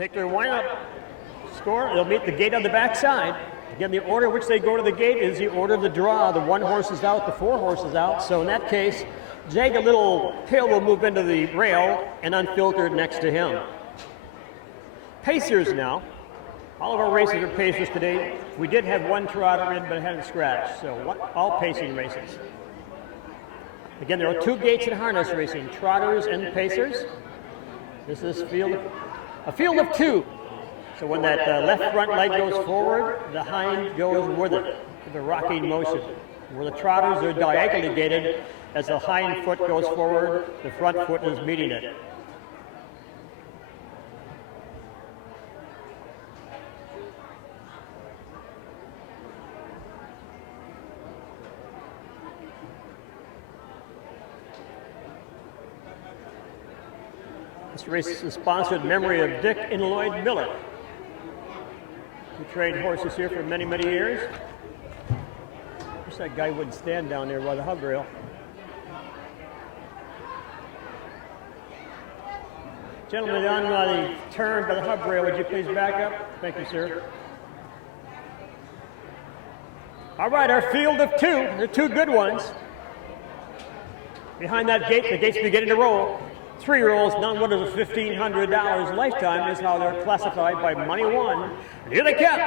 take their windup score. They'll meet the gate on the backside. Again, the order in which they go to the gate is the order of the draw. The 1 horse is out, the 4 horses out. So in that case, Jagged Little Pill will move into the rail and Unfiltered next to him. Pacers now. All of our races are pacers today. We did have 1 trotter in, but it hadn't scratched. So all pacing races. Again, there are 2 gates in harness racing, trotters and pacers. This is a field of 2. So when that left front leg goes forward, the hind goes with it, with a rocking motion. Where the trotters are diagonally gated, as the hind foot goes forward, the front foot is meeting it. This race is sponsored in memory of Dick and Lloyd Miller, who trained horses here for many, many years. Wish that guy wouldn't stand down there by the hub rail. Gentlemen on the turn by the hub rail, would you please back up? Thank you, sir. All right, our field of 2. They're 2 good ones. Behind that gate, the gate's beginning to roll. 3-year-olds, none what is $1,500 lifetime is how they're classified by Money One. And here they come.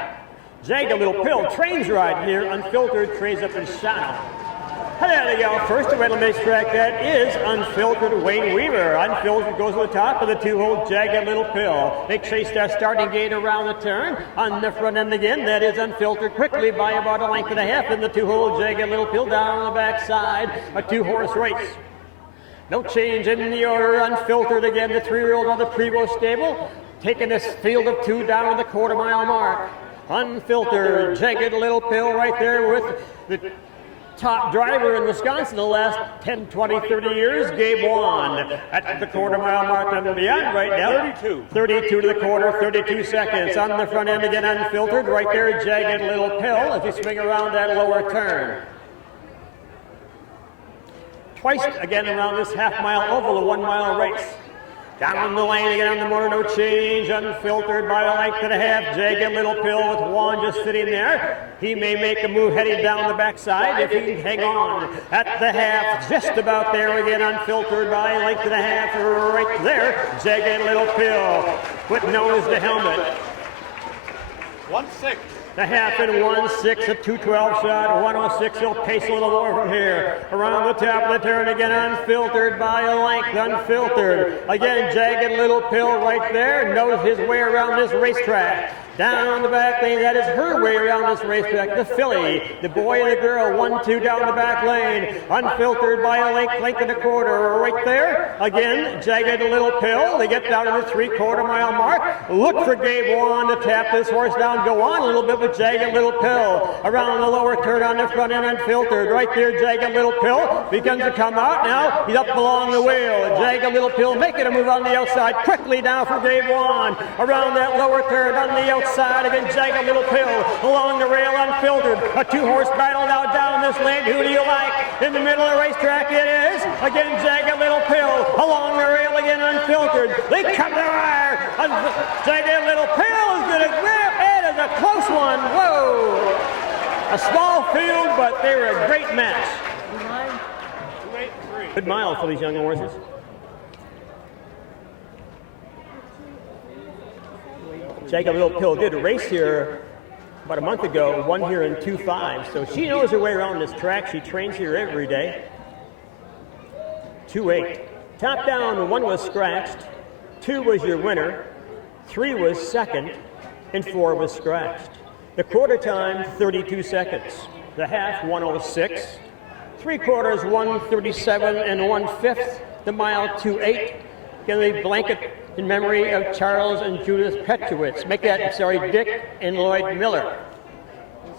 Jagged Little Pill trains right here. Unfiltered trains up in shadow. There they go. First away to the racetrack, that is Unfiltered Wayne Weaver. Unfiltered goes to the top of the 2-hole Jagged Little Pill. They chase that starting gate around the turn. On the front end again, that is Unfiltered quickly by about a length and a half in the 2-hole Jagged Little Pill down on the backside. A 2-horse race. No change in the order. Unfiltered again, the 3-year-old on the Prevost stable. Taking this field of 2 down to the quarter-mile mark. Unfiltered, Jagged Little Pill right there with the top driver in Wisconsin the last 10, 20, 30 years, Gabe Wan. At the quarter-mile mark and beyond right now. 32 to the quarter, 32 seconds. On the front end again, Unfiltered. Right there, Jagged Little Pill as they swing around that lower turn. Twice again around this half-mile oval, a 1-mile race. Down the lane again on the motor, no change. Unfiltered by a length and a half. Jagged Little Pill with Juan just sitting there. He may make a move heading down the backside if he can hang on. At the half, just about there again. Unfiltered by a length and a half right there. Jagged Little Pill with nose to helmet. 1-6. The half in 1-6, a 212 shot, 106. He'll pace a little more from here. Around the top of the turn again, Unfiltered by a length. Unfiltered. Again, Jagged Little Pill right there. Knows his way around this racetrack. Down the back lane, that is her way around this racetrack. The filly, the boy and the girl, 1-2 down the back lane. Unfiltered by a length and a quarter. Right there, again, Jagged Little Pill. They get down to the 3/4-mile mark. Look for Gabe Wan to tap this horse down. Go on a little bit with Jagged Little Pill. Around the lower turn on the front end, Unfiltered. Right there, Jagged Little Pill begins to come out now. He's up along the wheel. Jagged Little Pill making a move on the outside. Quickly down for Gabe Wan. Around that lower turn on the outside. Again, Jagged Little Pill along the rail, Unfiltered. A 2-horse battle now down this lane. Who do you like? In the middle of the racetrack it is. Again, Jagged Little Pill along the rail again, Unfiltered. They come to the wire. Jagged Little Pill is going to grab. It is a close one. Whoa. A small field, but they were a great match. Good mile for these young horses. Jagged Little Pill did a race here about a month ago, won here in 2.5. So she knows her way around this track. She trains here every day. 2.8. Top down, 1 was scratched, 2 was your winner, 3 was second, and 4 was scratched. The quarter time, 32 seconds. The half, 106. 3/4, 137 and 1/5. The mile, 2.8. Again, the blanket in memory of Charles and Judith Petrowitz. Make that, Dick and Lloyd Miller.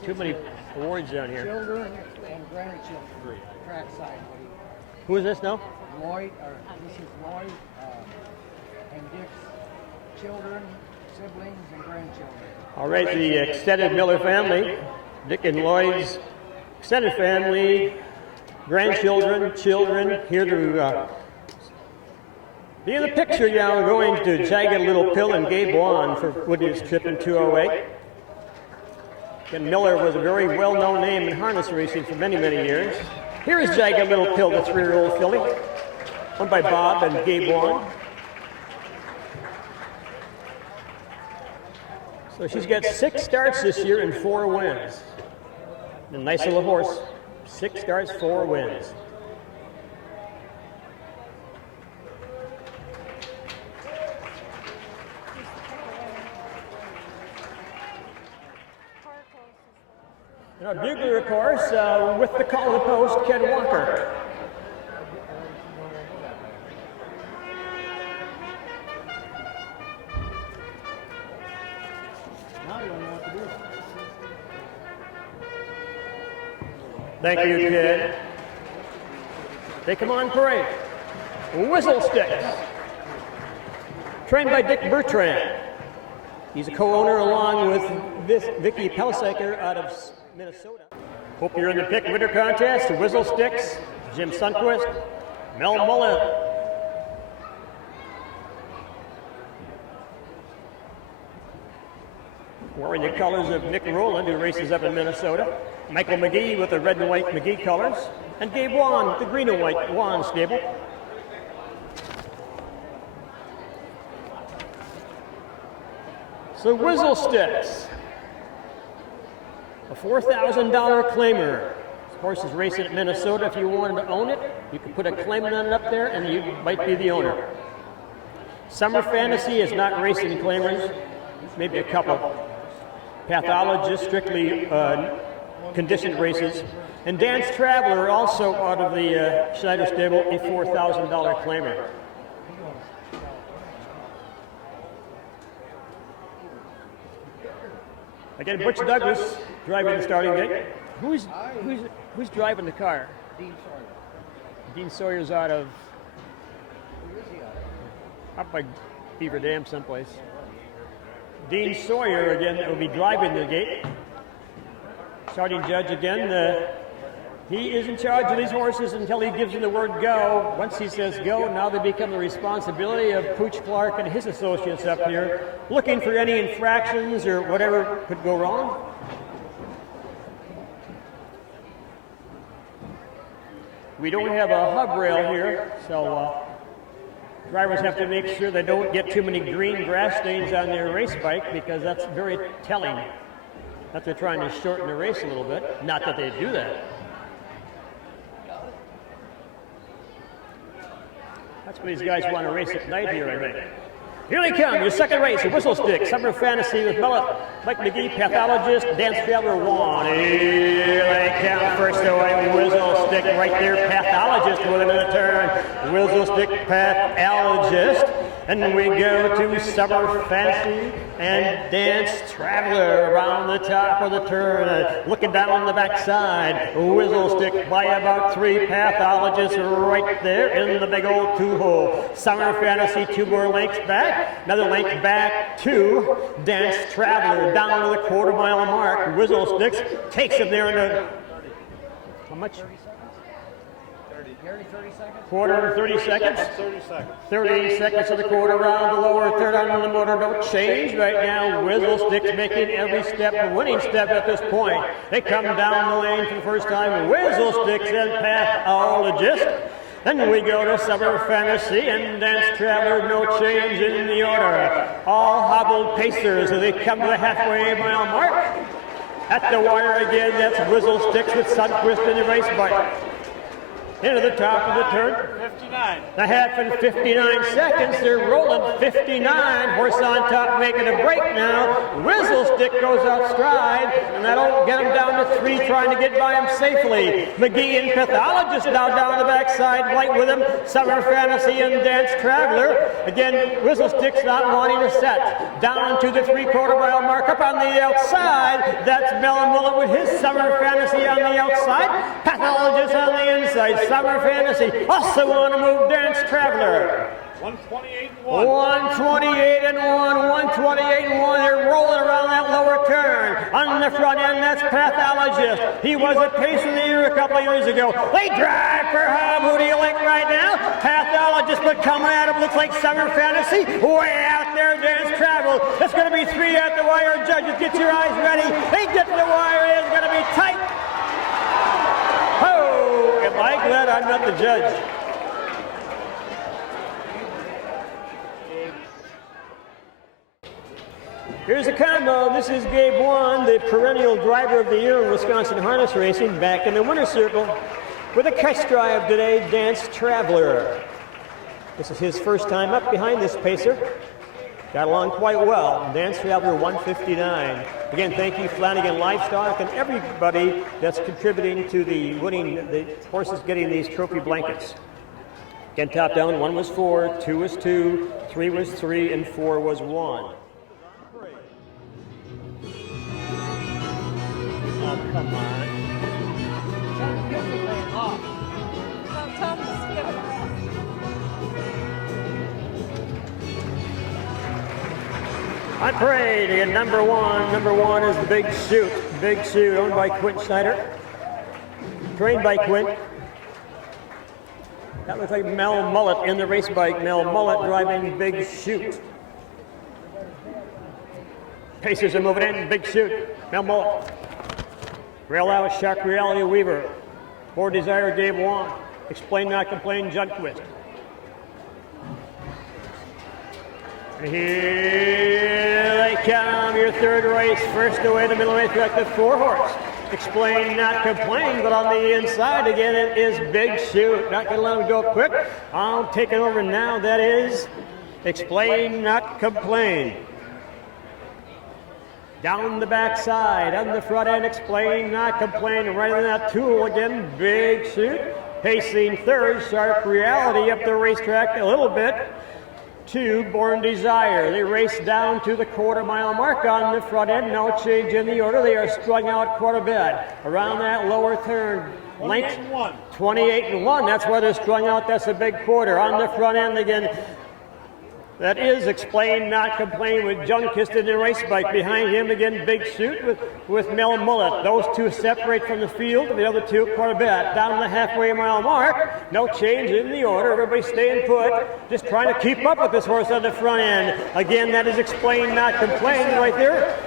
Too many awards down here. Children and grandchildren. Trackside. Who is this now? Lloyd, this is Lloyd and Dick's children, siblings, and grandchildren. All right, the extended Miller family. Dick and Lloyd's extended family, grandchildren, children, here to Be in the picture now going to Jagged Little Pill and Gabe Wan for Woody's trip in 208. Ken Miller was a very well-known name in harness racing for many, many years. Here is Jagged Little Pill, the 3-year-old filly, owned by Bob and Gabe Wan. So she's got 6 starts this year and 4 wins. A nice little horse. 6 starts, 4 wins. And our bugler, of course, with the call of the post, Ken Walker. Thank you, kid. They come on parade. Whistle Sticks. Trained by Dick Bertrand. He's a co-owner along with Vicky Pelsaker out of Minnesota. Hope you're in the pick winter contest. Whistle Sticks, Jim Sundquist, Mel Mullen. Wearing the colors of Nick Rowland, who races up in Minnesota. Michael McGee with the red and white McGee colors. And Gabe Wan with the green and white Wan stable. So Whistle Sticks, a $4,000 claimer. This horse is racing at Minnesota. If you wanted to own it, you could put a claimant on it up there and you might be the owner. Summer Fantasy is not racing claimers, maybe a couple. Pathologist, strictly conditioned races. And Dance Traveler, also out of the Schneider stable, a $4,000 claimer. Again, Butch Douglas driving the starting gate. Who's driving the car? Dean Sawyer. Dean Sawyer's out of Who is he out of? up by Beaver Dam someplace. Dean Sawyer again will be driving the gate. Starting judge again. He is in charge of these horses until he gives them the word go. Once he says go, now they become the responsibility of Pooch Clark and his associates up here, looking for any infractions or whatever could go wrong. We don't have a hub rail here, so drivers have to make sure they don't get too many green grass stains on their race bike, because that's very telling that they're trying to shorten the race a little bit. Not that they do that. That's what these guys want to race at night here, I think. Here they come, your second race, a Whistle Stick, Summer Fantasy with Mike McGee, Pathologist, Dance Traveler, Wan. Here they come, first away, Whistle Stick right there, Pathologist with him in the turn. Whistle Stick, Pathologist. And we go to Summer Fantasy and Dance Traveler around the top of the turn, looking down the backside. Whistle Stick by about 3, Pathologists right there in the big old 2-hole. Summer Fantasy 2 more lengths back, another length back to Dance Traveler down to the quarter-mile mark. Whistle Sticks takes him there in the, how much? 30 seconds? Quarter and 30 seconds. 30 seconds. 30 seconds of the quarter round, the lower third on the motor, no change right now. Whistle Sticks making every step a winning step at this point. They come down the lane for the first time. Whistle Sticks and Pathologist. Then we go to Summer Fantasy and Dance Traveler, no change in the order. All hobbled pacers as they come to the halfway mile mark. At the wire again, that's Whistle Sticks with Sundquist in the race bike. Into the top of the turn. 59. The half in 59 seconds. They're rolling 59. Horse on top making a break now. Whistle Stick goes out stride, and that'll get him down to 3, trying to get by him safely. McGee and Pathologist now down the backside, right with him. Summer Fantasy and Dance Traveler. Again, Whistle Stick's not wanting to set. Down to the 3/4 mile mark, up on the outside. That's Mel Mullen with his Summer Fantasy on the outside. Pathologist on the inside. Summer Fantasy also want to move Dance Traveler. 128 and 1. 128 and 1, 128 and 1. They're rolling around that lower turn. On the front end, that's Pathologist. He was at Pace of the Year a couple of years ago. They drive for home. Who do you like right now? Pathologist, but coming at him looks like Summer Fantasy. Way out there, Dance Travel. It's going to be 3 at the wire. Judges, get your eyes ready. They get to the wire. It's going to be tight. Oh, am I glad I'm not the judge? Here's the combo. This is Gabe Wan, the perennial driver of the year in Wisconsin harness racing, back in the winner's circle with a catch drive today, Dance Traveler. This is his first time up behind this pacer. Got along quite well. Dance Traveler 159. Again, thank you Flanagan Livestock and everybody that's contributing to the winning, the horses getting these trophy blankets. Again, top down, 1 was 4, 2 was 2, 3 was 3, and 4 was 1. Oh, come on. On parade, again, number one is the Big Shoot. Big Shoot, owned by Quint Schneider. Trained by Quint. That looks like Mel Mullet in the race bike. Mel Mullet driving Big Shoot. Pacers are moving in, Big Shoot. Mel Mullet. Rail out, Shark Reality Weaver. More Desire, Gabe Wan. Explain Not Complain, Judquist. Here they come, your third race. First away, the middle racetrack, the 4-horse. Explain Not Complain, but on the inside again, it is Big Shoot. Not going to let him go quick. I'll take it over now. That is Explain Not Complain. Down the backside, on the front end, Explain Not Complain. Right in that tool again, Big Shoot. Pacing third, Sharp Reality up the racetrack a little bit to Born Desire. They race down to the quarter-mile mark on the front end. No change in the order. They are strung out quite a bit. Around that lower turn, length 28 and 1. That's why they're strung out. That's a big quarter. On the front end again, that is Explain Not Complain with Judquist in the race bike. Behind him again, Big Shoot with Mel Mullet. Those two separate from the field, the other two quite a bit. Down the halfway mile mark, no change in the order. Everybody staying put, just trying to keep up with this horse on the front end. Again, that is Explain Not Complain right there.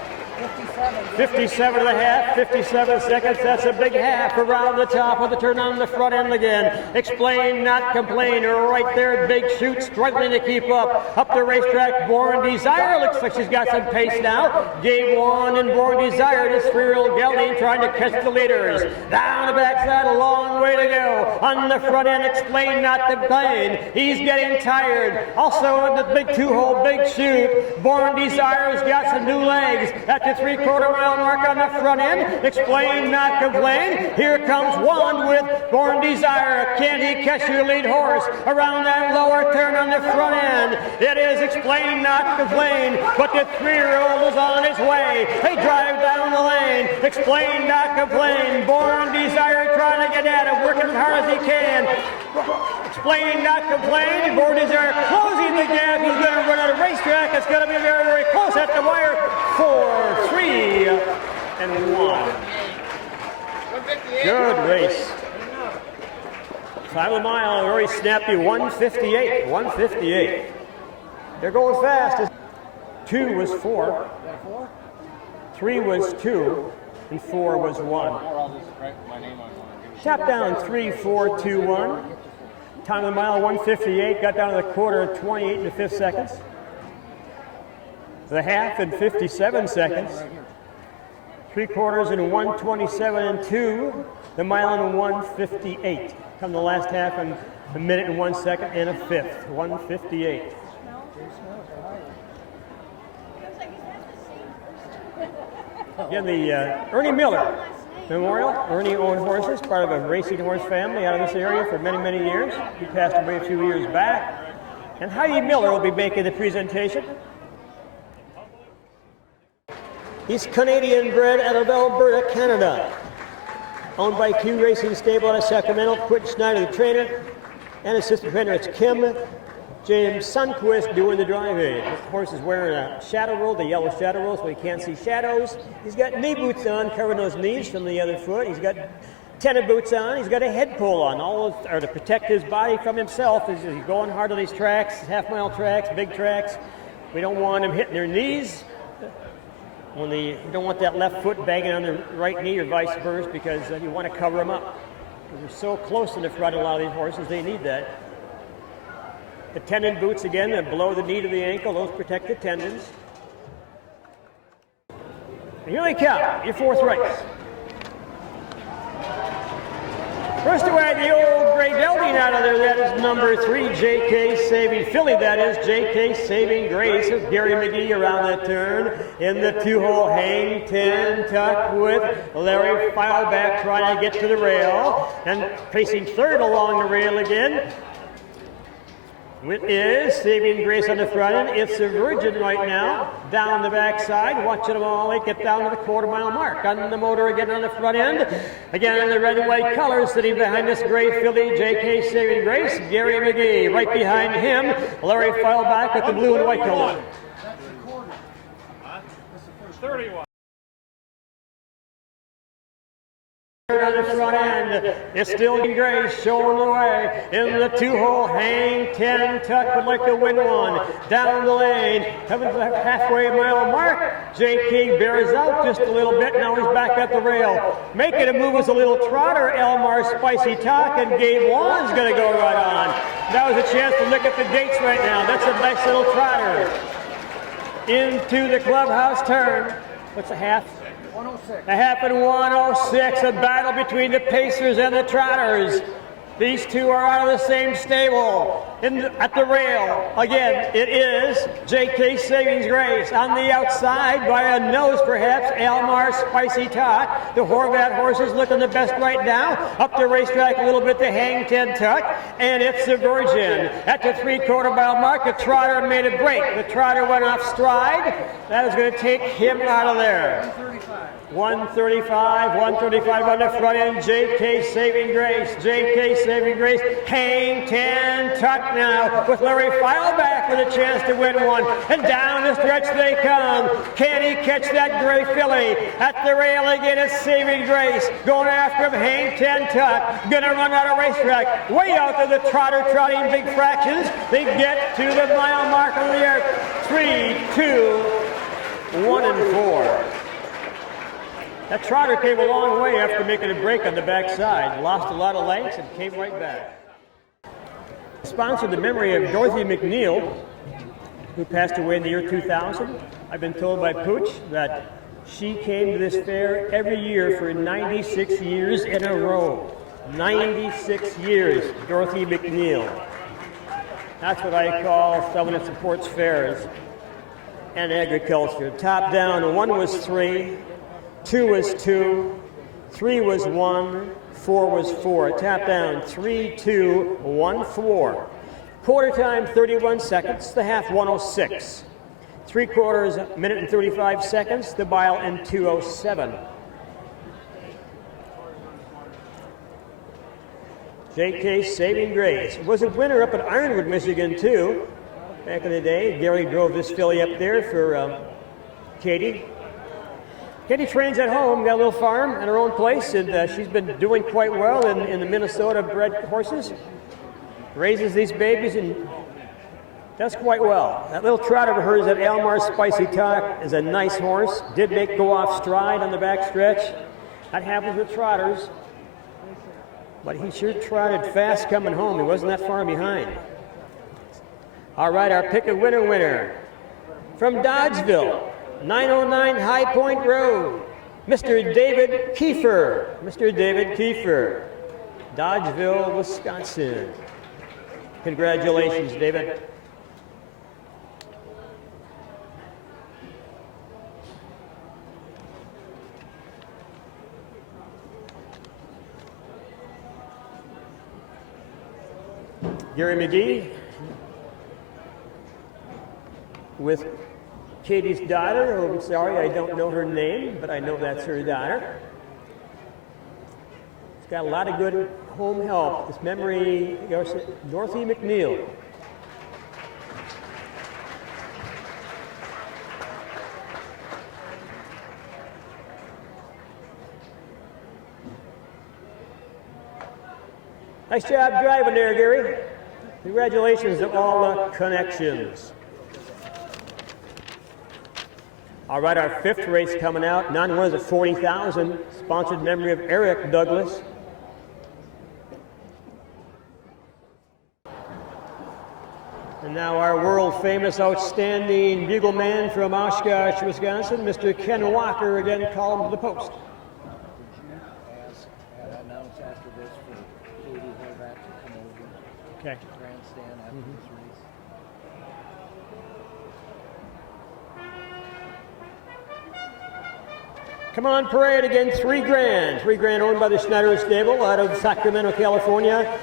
57 and a half, 57 seconds, that's a big half around the top of the turn on the front end again. Explain Not Complain, right there, Big Shoot struggling to keep up the racetrack. Born Desire looks like she's got some pace now. Gabe Wan and Born Desire, this 3-year-old gelding trying to catch the leaders. Down the backside, a long way to go. On the front end, Explain Not Complain. He's getting tired. Also in the big 2-hole, Big Shoot. Born Desire's got some new legs. At the 3/4 mile mark on the front end, Explain Not Complain. Here comes one with Born Desire. Can he catch your lead horse around that lower turn on the front end? It is Explain Not Complain, but the 3-year-old is on his way. They drive down the lane. Explain Not Complain. Born Desire trying to get at him, working as hard as he can. Explain Not Complain. Born Desire closing the gap. He's going to run out of racetrack. It's going to be very, very close at the wire. 4, 3, and 1. Good race. Final mile, very snappy, 158. 158. They're going fast. 2 was 4. 3 was 2. And 4 was 1. Tap down 3, 4, 2, 1. Time of the mile 158. Got down to the quarter 28 and the 5th seconds. The half in 57 seconds. 3/4 in 127 and 2. The mile in 158. Come the last half in a minute and 1 second and a 5th. 158. Again, the Ernie Miller Memorial. Ernie owned horses, part of a racing horse family out of this area for many, many years. He passed away a few years back. And Heidi Miller will be making the presentation. He's Canadian bred out of Alberta, Canada. Owned by Q Racing Stable out of Sacramento. Quint Schneider, the trainer, and assistant trainer. It's Kim James Sunquist doing the driving. This horse is wearing a shadow roll, the yellow shadow roll, so he can't see shadows. He's got knee boots on, covering those knees from the other foot. He's got tennis boots on. He's got a head pole on, all are to protect his body from himself as he's going hard on these tracks, half-mile tracks, big tracks. We don't want him hitting their knees. You don't want that left foot banging on the right knee or vice versa, because you want to cover them up. Because they're so close to the front, a lot of these horses, they need that. The tendon boots again, below the knee to the ankle, those protect the tendons. And here they come, your fourth race. First away, the old gray gelding out of there, that is number 3, J.K. Saving Filly, that is J.K. Saving Grace. It's Gary McGee around that turn in the 2-hole hang 10 tuck with Larry Fileback trying to get to the rail and pacing third along the rail again. It is Saving Grace on the front end. It's a Virgin right now. Down the backside, watching them all get down to the quarter-mile mark. On the motor again on the front end. Again in the red and white colors, sitting behind this gray filly, J.K. Saving Grace, Gary McGee. Right behind him, Larry Fileback with the blue and white color. 31. On the front end, it's still Grace showing the way in the 2-hole hang 10 tuck, would like to win one. Down the lane, coming to the halfway mile mark. J.K. bears out just a little bit. Now he's back at the rail. Making a move as a little trotter, Elmar Spicy Talk, and Gabe Wan's going to go right on. That was a chance to look at the dates right now. That's a nice little trotter. Into the clubhouse turn. What's a half? 106. A half and 106, a battle between the Pacers and the Trotters. These two are out of the same stable. At the rail, again, it is J.K. Savings Grace. On the outside, by a nose perhaps, Elmar Spicy Talk. The Horvat horses looking the best right now. Up the racetrack a little bit, the hang 10 tuck, and it's a Virgin. At the 3/4 mile mark, the Trotter made a break. The Trotter went off stride. That is going to take him out of there. 135 on the front end, J.K. Saving Grace, J.K. Saving Grace, hang 10 tuck now with Larry Fileback with a chance to win one, and down the stretch they come. Can he catch that gray filly? At the rail again is Saving Grace, going after him, hang 10 tuck, gonna run out of racetrack, way out there, the Trotter trotting big fractions. They get to the mile mark of the year, 3, 2, 1, and 4. That Trotter came a long way after making a break on the backside. Lost a lot of lengths and came right back. Sponsored the memory of Dorothy McNeil, who passed away in the year 2000. I've been told by Pooch that she came to this fair every year for 96 years in a row. 96 years, Dorothy McNeil. That's what I call someone that supports fairs and agriculture. Top down, 1 was 3. 2 was 2, 3 was 1, 4 was 4. Tap down, 3, 2, 1, 4. Quarter time, 31 seconds. The half, 106. 3/4 minute and 35 seconds. The mile in 2:07. J.K. Saving Grace was a winner up at Ironwood, Michigan, too. Back in the day, Gary drove this filly up there for Katie. Katie trains at home, got a little farm at her own place, and she's been doing quite well in the Minnesota bred horses. Raises these babies and does quite well. That little trotter of hers, that Elmar Spicy Talk, is a nice horse. Did go off stride on the back stretch. That happens with trotters. But he sure trotted fast coming home. He wasn't that far behind. All right, our pick a winner. From Dodgeville, 909 High Point Road, Mr. David Kiefer. Mr. David Kiefer, Dodgeville, Wisconsin. Congratulations, David. Gary McGee with Katie's daughter. Oh, I'm sorry, I don't know her name, but I know that's her daughter. She's got a lot of good home help. This memory, Dorothy McNeil. Nice job driving there, Gary. Congratulations to all the connections. All right, our fifth race coming out. None was at 40,000. Sponsored in memory of Eric Douglas. And now our world famous outstanding bugle man from Oshkosh, Wisconsin, Mr. Ken Walker, again called to the post. Announce after this for Katie Horvath to come over. Okay. Grandstand after this race. Come on, parade again, $3 grand. $3 grand owned by the Schneider Stable out of Sacramento, California.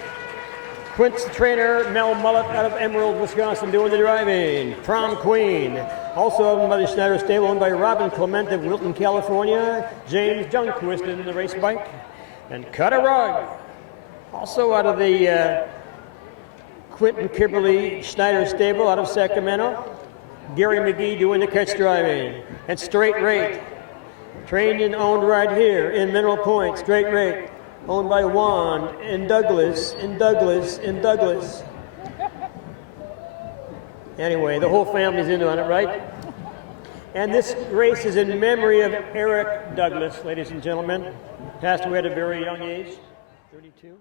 Quint's trainer, Mel Mullet out of Emerald, Wisconsin, doing the driving. Prom Queen, also owned by the Schneider Stable, owned by Robin Clement of Wilton, California. James Junquist in the race bike. And Cut a Rug, also out of the Quentin Kimberly Schneider Stable out of Sacramento. Gary McGee doing the catch driving. And Straight Rate, trained and owned right here in Mineral Point. Straight Rate, owned by Juan and Douglas and Douglas and Douglas. Anyway, the whole family's in on it, right? And this race is in memory of Eric Douglas, ladies and gentlemen. Passed away at a very young age, 32 years old.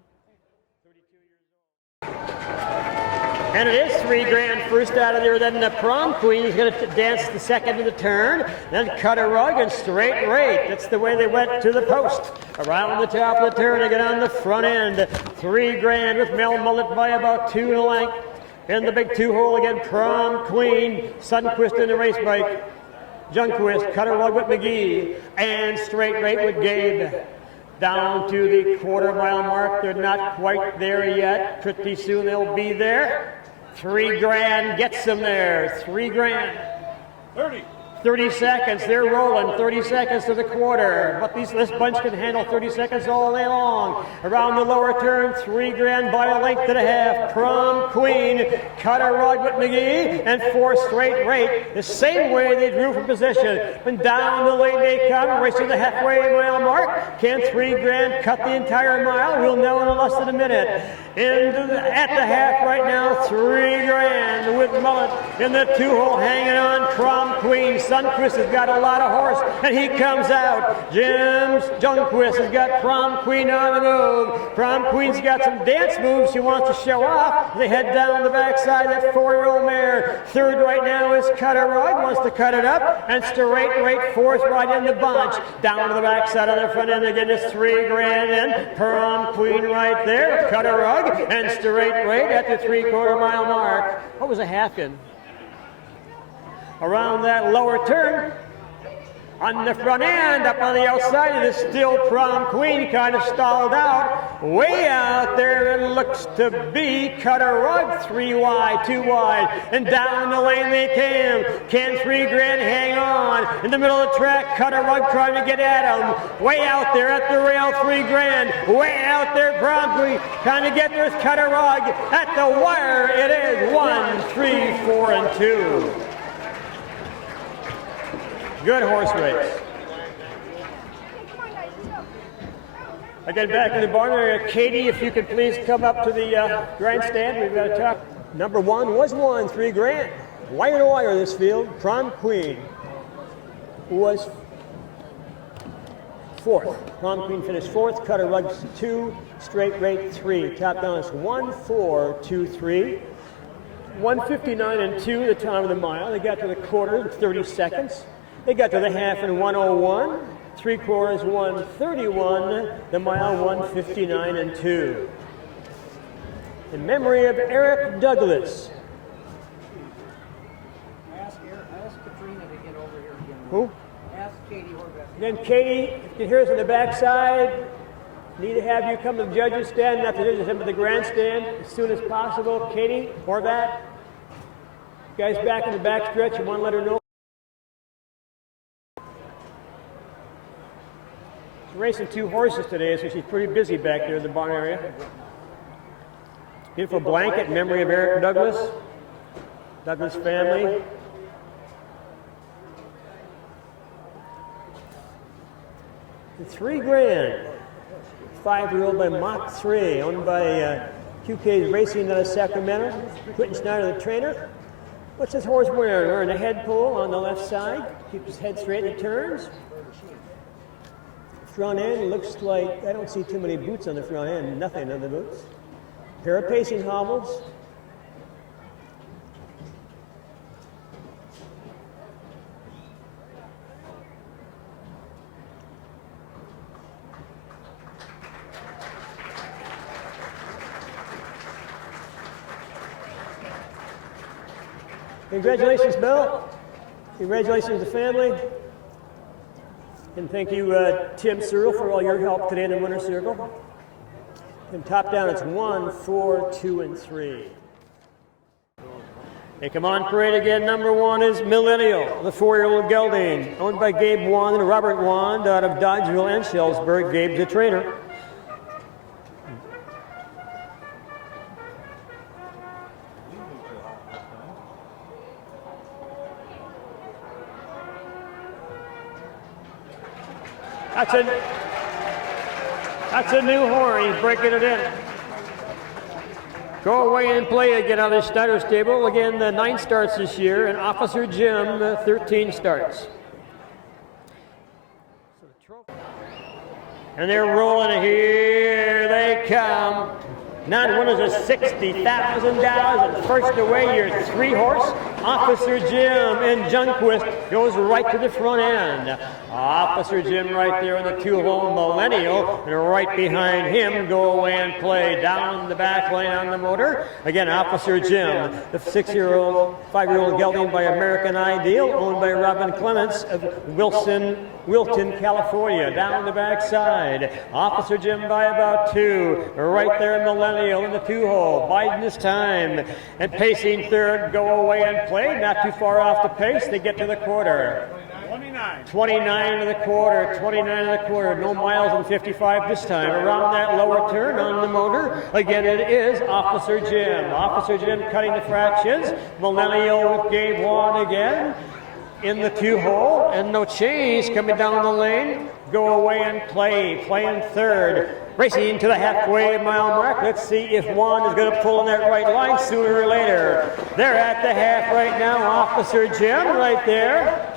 And it is $3 grand first out of there. Then the Prom Queen is going to dance the second to the turn. Then Cut a Rug and Straight Rate. That's the way they went to the post. Around the top of the turn to get on the front end. $3 grand with Mel Mullet by about 2 and a length. In the big two-hole again, Prom Queen. Sunquist in the race bike. Junquist, Cut a Rug with McGee. And Straight Rate with Gabe. Down to the quarter-mile mark. They're not quite there yet. Pretty soon they'll be there. $3 grand gets them there. $3 grand. 30 seconds. They're rolling. 30 seconds to the quarter. But this bunch can handle 30 seconds all day long. Around the lower turn, $3 grand by a length and a half. Prom Queen, Cut a Rug with McGee, and 4 Straight Rate. The same way they drew from position. And down the lane they come, racing the halfway mile mark. Can $3 grand cut the entire mile? We'll know in less than a minute. At the half right now, $3 grand with Mullet in the two-hole hanging on. Prom Queen. Sunquist has got a lot of horse, and he comes out. James Junquist has got Prom Queen on the move. Prom Queen's got some dance moves she wants to show off. They head down the backside, that 4-year-old mare. Third right now is Cut a Rug, wants to cut it up, and Straight Rate fourth right in the bunch. Down to the backside on the front end again is $3 grand, and Prom Queen right there. Cut a Rug and Straight Rate at the 3/4 mile mark. What was a half in? Around that lower turn, on the front end, up on the outside, it is still Prom Queen, kind of stalled out. Way out there, it looks to be Cut a Rug, 3 wide, 2 wide, and down the lane they came. Can $3 grand hang on? In the middle of the track, Cut a Rug trying to get at him. Way out there at the rail, $3 grand. Way out there, Prom Queen trying to get there, Cut a Rug. At the wire, it is 1, 3, 4, and 2. Good horse race. Again, back in the barn area, Katie, if you could please come up to the grandstand. We've got to talk. Number 1 was won, $3 grand. Wire to wire this field. Prom Queen was 4th. Prom Queen finished 4th. Cut a Rug 2. Straight Rate 3. Top down is 1, 4, 2, 3. 1:59 and 2 the time of the mile. They got to the quarter in 30 seconds. They got to the half in 1:01, 3/4 1:31, the mile 1:59 and 2. In memory of Eric Douglas. Ask Katrina to get over here again. Who? Ask Katie Horvath. Then Katie, if you can hear us on the backside, need to have you come to the judges' stand, not the judges' stand, but the grandstand as soon as possible. Katie Horvath, guys back in the back stretch, you want to let her know. She's racing 2 horses today, so she's pretty busy back there in the barn area. Beautiful blanket in memory of Eric Douglas, Douglas family. The $3 grand. 5-year-old by Mach 3, owned by QK's Racing out of Sacramento. Quentin Snyder, the trainer. What's this horse wearing? Wearing a head pull on the left side. Keeps his head straight in the turns. Front end looks like, I don't see too many boots on the front end, nothing on the boots. Pair of pacing hobbles. Congratulations, Bill. Congratulations to the family. And thank you, Tim Searle, for all your help today in the winner's circle. And top down, it's 1, 4, 2, and 3. Hey, come on, parade again. Number 1 is Millennial, the 4-year-old gelding, owned by Gabe Wand and Robert Wand out of Dodgeville and Shellsburg. Gabe's a trainer. That's a new horn. He's breaking it in. Go away and play again out of the Snyder stable. Again, the 9 starts this year, and Officer Jim, 13 starts. And they're rolling. Here they come. Not one is a $60,000. And first away, your 3-horse, Officer Jim and Junquist goes right to the front end. Officer Jim right there in the 2-hole Millennial, and right behind him, Go Away and Play down the back lane on the motor. Again, Officer Jim, the 5-year-old gelding by American Ideal, owned by Robin Clements of Wilton, California, down the back side. Officer Jim by about 2. Right there, Millennial in the 2-hole, biding his time. And pacing third, Go Away and Play. Not too far off the pace. They get to the quarter. 29 to the quarter, 29 to the quarter. No miles and 55 this time. Around that lower turn on the motor. Again, it is Officer Jim. Officer Jim cutting the fractions. Millennial with Gabe Wand again in the 2-hole, and no change coming down the lane. Go Away and Play, playing third. Racing to the halfway mile mark. Let's see if Wand is going to pull in that right line sooner or later. They're at the half right now. Officer Jim right there.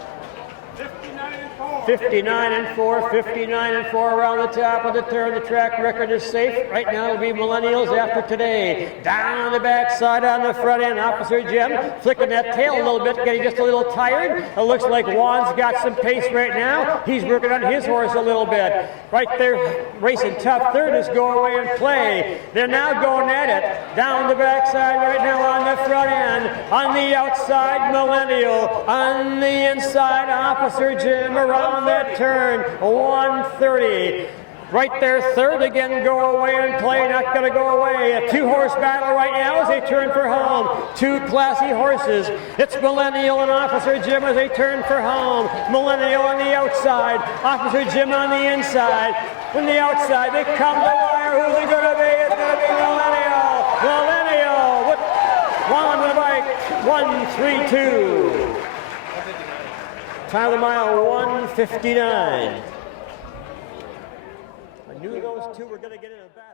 59 and 4, 59 and 4 around the top of the turn. The track record is safe. Right now it'll be Millennials after today. Down the backside on the front end. Officer Jim flicking that tail a little bit, getting just a little tired. It looks like Wand's got some pace right now. He's working on his horse a little bit. Right there, racing tough. Third is Go Away and Play. They're now going at it. Down the backside right now on the front end. On the outside, Millennial. On the inside, Officer Jim around that turn, 130. Right there, third again, Go Away and Play, not going to go away. A 2-horse battle right now as they turn for home. 2 classy horses. It's Millennial and Officer Jim as they turn for home. Millennial on the outside, Officer Jim on the inside. From the outside, they come to wire. Who's it going to be? It's going to be Millennial. Millennial with Wand on the bike, 1-3-2. Time of the mile, 1:59. I knew those two were going to get in the back.